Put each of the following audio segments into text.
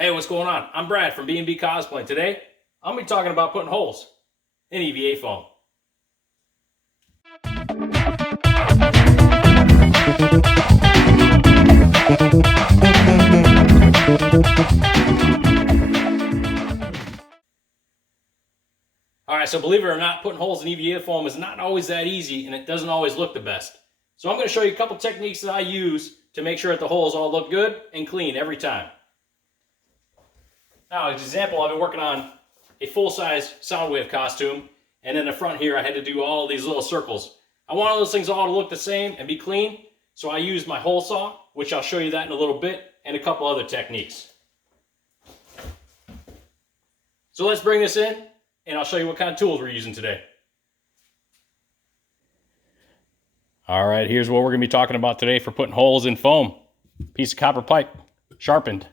Hey, what's going on? I'm Brad from B&B Cosplay. Today, I'm going to be talking about putting holes in EVA foam. Alright, so believe it or not, putting holes in EVA foam is not always that easy and it doesn't always look the best. So I'm going to show you a couple techniques that I use to make sure that the holes all look good and clean every time. Now, as an example, I've been working on a full-size Soundwave costume, and in the front here I had to do all these little circles. I want all those things all to look the same and be clean, so I used my hole saw, which I'll show you that in a little bit, and a couple other techniques. So let's bring this in, and I'll show you what kind of tools we're using today. Alright, here's what we're going to be talking about today for putting holes in foam. Piece of copper pipe, sharpened.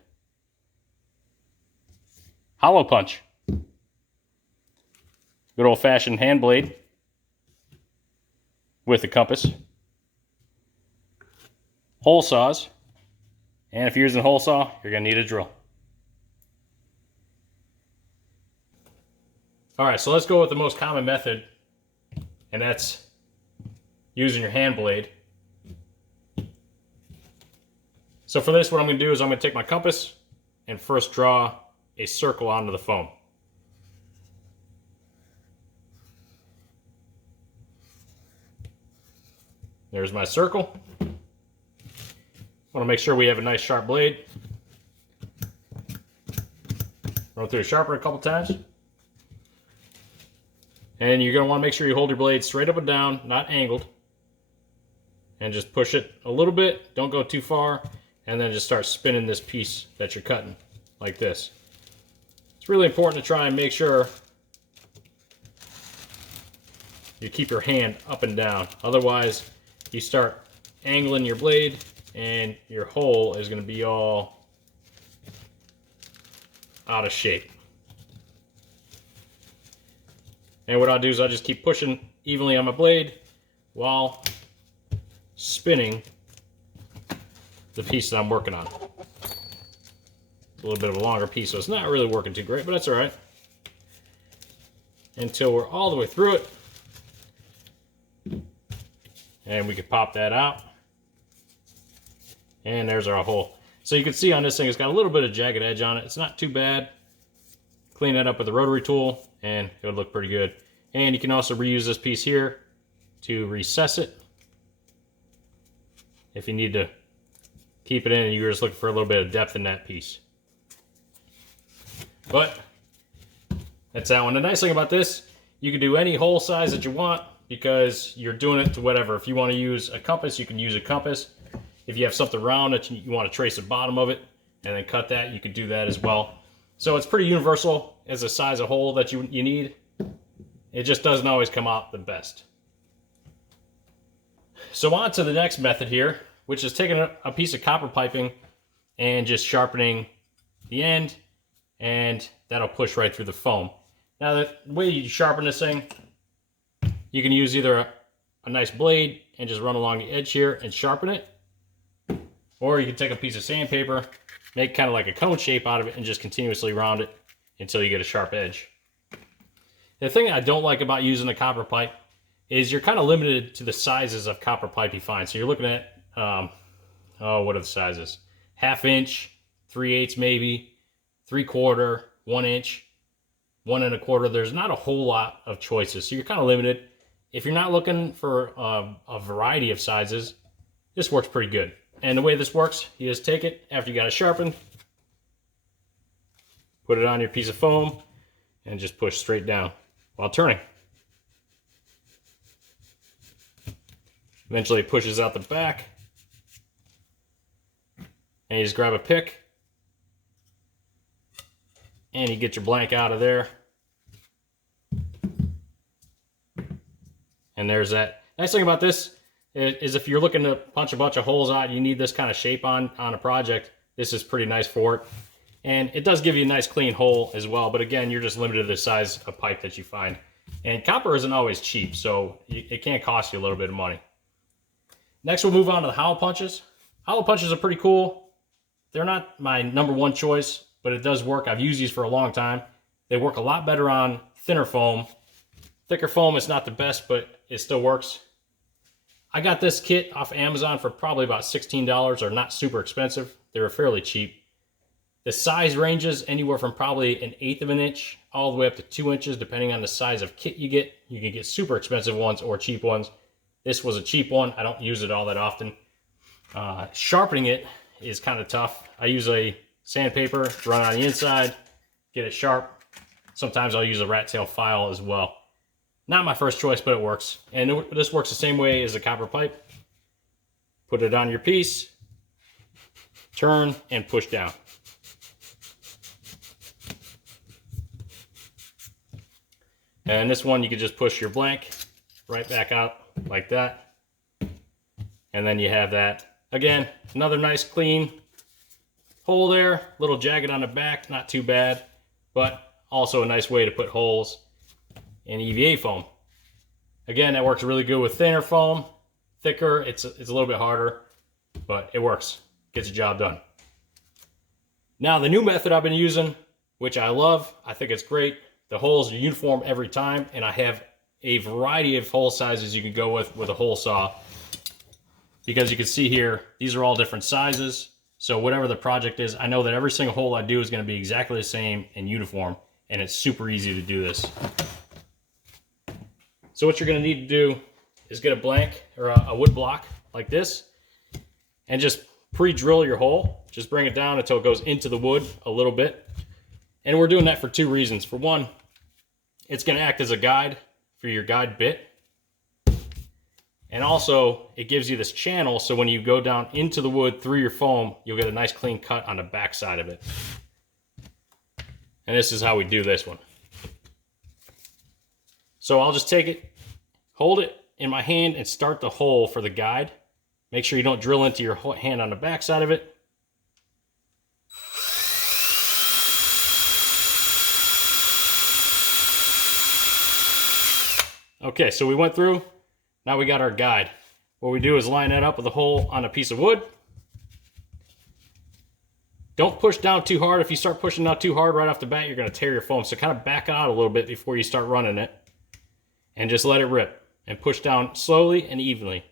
Hollow punch. Good old-fashioned hand blade with a compass. Hole saws. And if you're using a hole saw, you're going to need a drill. Alright, so let's go with the most common method, and that's using your hand blade. So for this, what I'm going to do is I'm going to take my compass and first draw a circle onto the foam. There's my circle. I want to make sure we have a nice sharp blade. Run through the sharpener a couple times. And you're going to want to make sure you hold your blade straight up and down, not angled. And just push it a little bit, don't go too far, and then just start spinning this piece that you're cutting, like this. It's really important to try and make sure you keep your hand up and down. Otherwise, you start angling your blade and your hole is going to be all out of shape. And what I'll do is I'll just keep pushing evenly on my blade while spinning the piece that I'm working on. A little bit of a longer piece, so it's not really working too great, but that's all right. Until we're all the way through it. And we can pop that out. And there's our hole. So you can see on this thing, it's got a little bit of jagged edge on it. It's not too bad. Clean that up with a rotary tool, and it would look pretty good. And you can also reuse this piece here to recess it. If you need to keep it in and you're just looking for a little bit of depth in that piece. But that's that one. The nice thing about this, you can do any hole size that you want because you're doing it to whatever. If you want to use a compass, you can use a compass. If you have something round that you want to trace the bottom of it and then cut that, you could do that as well. So it's pretty universal as a size of hole that you need. It just doesn't always come out the best. So on to the next method here, which is taking a piece of copper piping and just sharpening the end, and that'll push right through the foam. Now the way you sharpen this thing, you can use either a nice blade and just run along the edge here and sharpen it, or you can take a piece of sandpaper, make kind of like a cone shape out of it, and just continuously round it until you get a sharp edge. The thing I don't like about using a copper pipe is you're kind of limited to the sizes of copper pipe you find. So you're looking at, what are the sizes? 1/2 inch, 3/8 maybe, 3/4, 1 inch, 1 1/4. There's not a whole lot of choices, so you're kind of limited. If you're not looking for a variety of sizes, this works pretty good. And the way this works, you just take it after you got it sharpened, put it on your piece of foam, and just push straight down while turning. Eventually it pushes out the back, and you just grab a pick, and you get your blank out of there. And there's that. Nice thing about this is if you're looking to punch a bunch of holes out, you need this kind of shape on a project, this is pretty nice for it. And it does give you a nice clean hole as well, but again, you're just limited to the size of pipe that you find. And copper isn't always cheap, so it can cost you a little bit of money. Next, we'll move on to the hollow punches. Hollow punches are pretty cool. They're not my #1 choice, but it does work. I've used these for a long time. They work a lot better on thinner foam. Thicker foam is not the best, but it still works. I got this kit off Amazon for probably about $16, or not super expensive. They were fairly cheap. The size ranges anywhere from probably 1/8 of an inch all the way up to 2 inches, depending on the size of kit you get. You can get super expensive ones or cheap ones. This was a cheap one. I don't use it all that often. Sharpening it is kind of tough. I use a sandpaper, run on the inside, get it sharp. Sometimes I'll use a rat tail file as well. Not my first choice, but it works. And this works the same way as a copper pipe. Put it on your piece, turn, and push down. And this one, you can just push your blank right back out like that. And then you have that. Again, another nice clean hole there. Little jagged on the back, not too bad. But also a nice way to put holes in EVA foam. Again, that works really good with thinner foam. Thicker, it's a little bit harder, but it works. Gets the job done. Now, the new method I've been using, which I love, I think it's great. The holes are uniform every time, and I have a variety of hole sizes you can go with a hole saw. Because you can see here, these are all different sizes. So whatever the project is, I know that every single hole I do is going to be exactly the same and uniform, and it's super easy to do this. So what you're going to need to do is get a blank or a wood block like this and just pre-drill your hole. Just bring it down until it goes into the wood a little bit. And we're doing that for two reasons. For one, it's going to act as a guide for your guide bit. And also, it gives you this channel, so when you go down into the wood through your foam, you'll get a nice clean cut on the back side of it. And this is how we do this one. So I'll just take it, hold it in my hand, and start the hole for the guide. Make sure you don't drill into your hand on the back side of it. Okay, so we went through. Now we got our guide. What we do is line that up with a hole on a piece of wood. Don't push down too hard. If you start pushing down too hard right off the bat, you're going to tear your foam. So kind of back out a little bit before you start running it. And just let it rip. And push down slowly and evenly.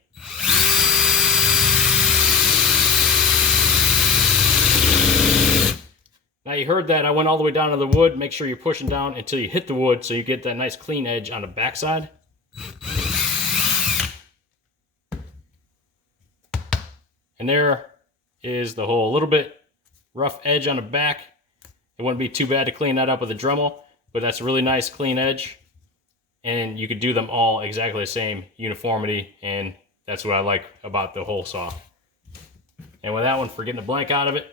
Now you heard that I went all the way down to the wood. Make sure you're pushing down until you hit the wood so you get that nice clean edge on the backside. And there is the hole. A little bit rough edge on the back. It wouldn't be too bad to clean that up with a Dremel, but that's a really nice clean edge. And you could do them all exactly the same uniformity, and that's what I like about the hole saw. And with that one, for getting the blank out of it,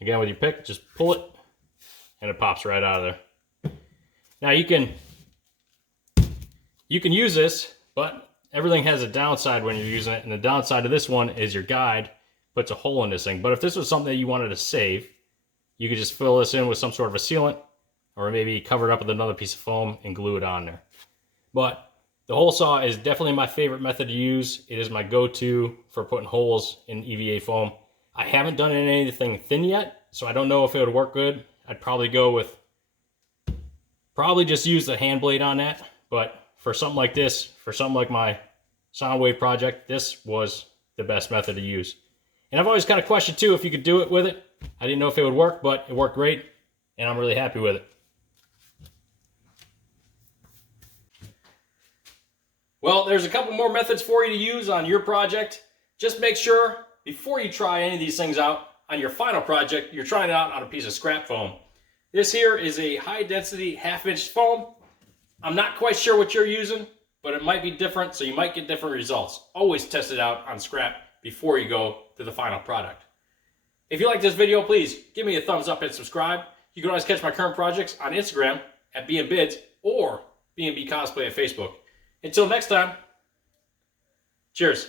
again with your pick, just pull it, and it pops right out of there. Now you can use this, but everything has a downside when you're using it, and the downside of this one is your guide puts a hole in this thing. But if this was something that you wanted to save, you could just fill this in with some sort of a sealant, or maybe cover it up with another piece of foam and glue it on there. But the hole saw is definitely my favorite method to use. It is my go-to for putting holes in EVA foam. I haven't done it in anything thin yet, so I don't know if it would work good. I'd probably go with, just use the hand blade on that. But for something like this, for something like my Soundwave project, this was the best method to use. And I've always kind of questioned too if you could do it with it. I didn't know if it would work, but it worked great, and I'm really happy with it. Well, there's a couple more methods for you to use on your project. Just make sure before you try any of these things out on your final project, you're trying it out on a piece of scrap foam. This here is a high density 1/2 inch foam. I'm not quite sure what you're using, but it might be different, so you might get different results. Always test it out on scrap before you go to the final product. If you like this video, please give me a thumbs up and subscribe. You can always catch my current projects on Instagram at BNBids or BNB Cosplay at Facebook. Until next time, cheers.